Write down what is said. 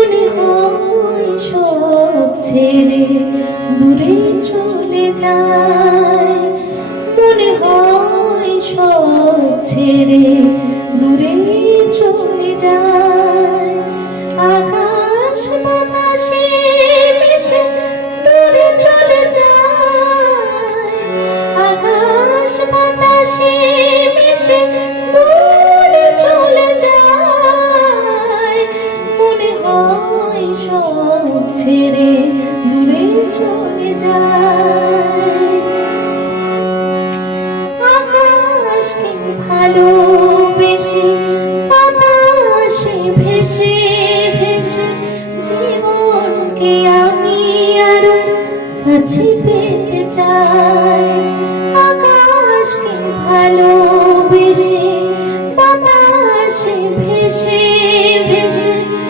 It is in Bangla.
মনে হয় সব ছেড়ে দূরে চলে যায়, মনে হয় সব ছেড়ে দূরে চলে যায়। আকাশ বাতাসে মিশে দূরে চলে যায়, আকাশ বাতাসে মিশে দূরে চলে যায়। মনে হয় সব ছেড়ে দূরে চলে যায়। আকাশকে ভালোবেসে বাতাসে ভেসে ভেসে জীবনকে আমি আরো কাছে পেতে চাই।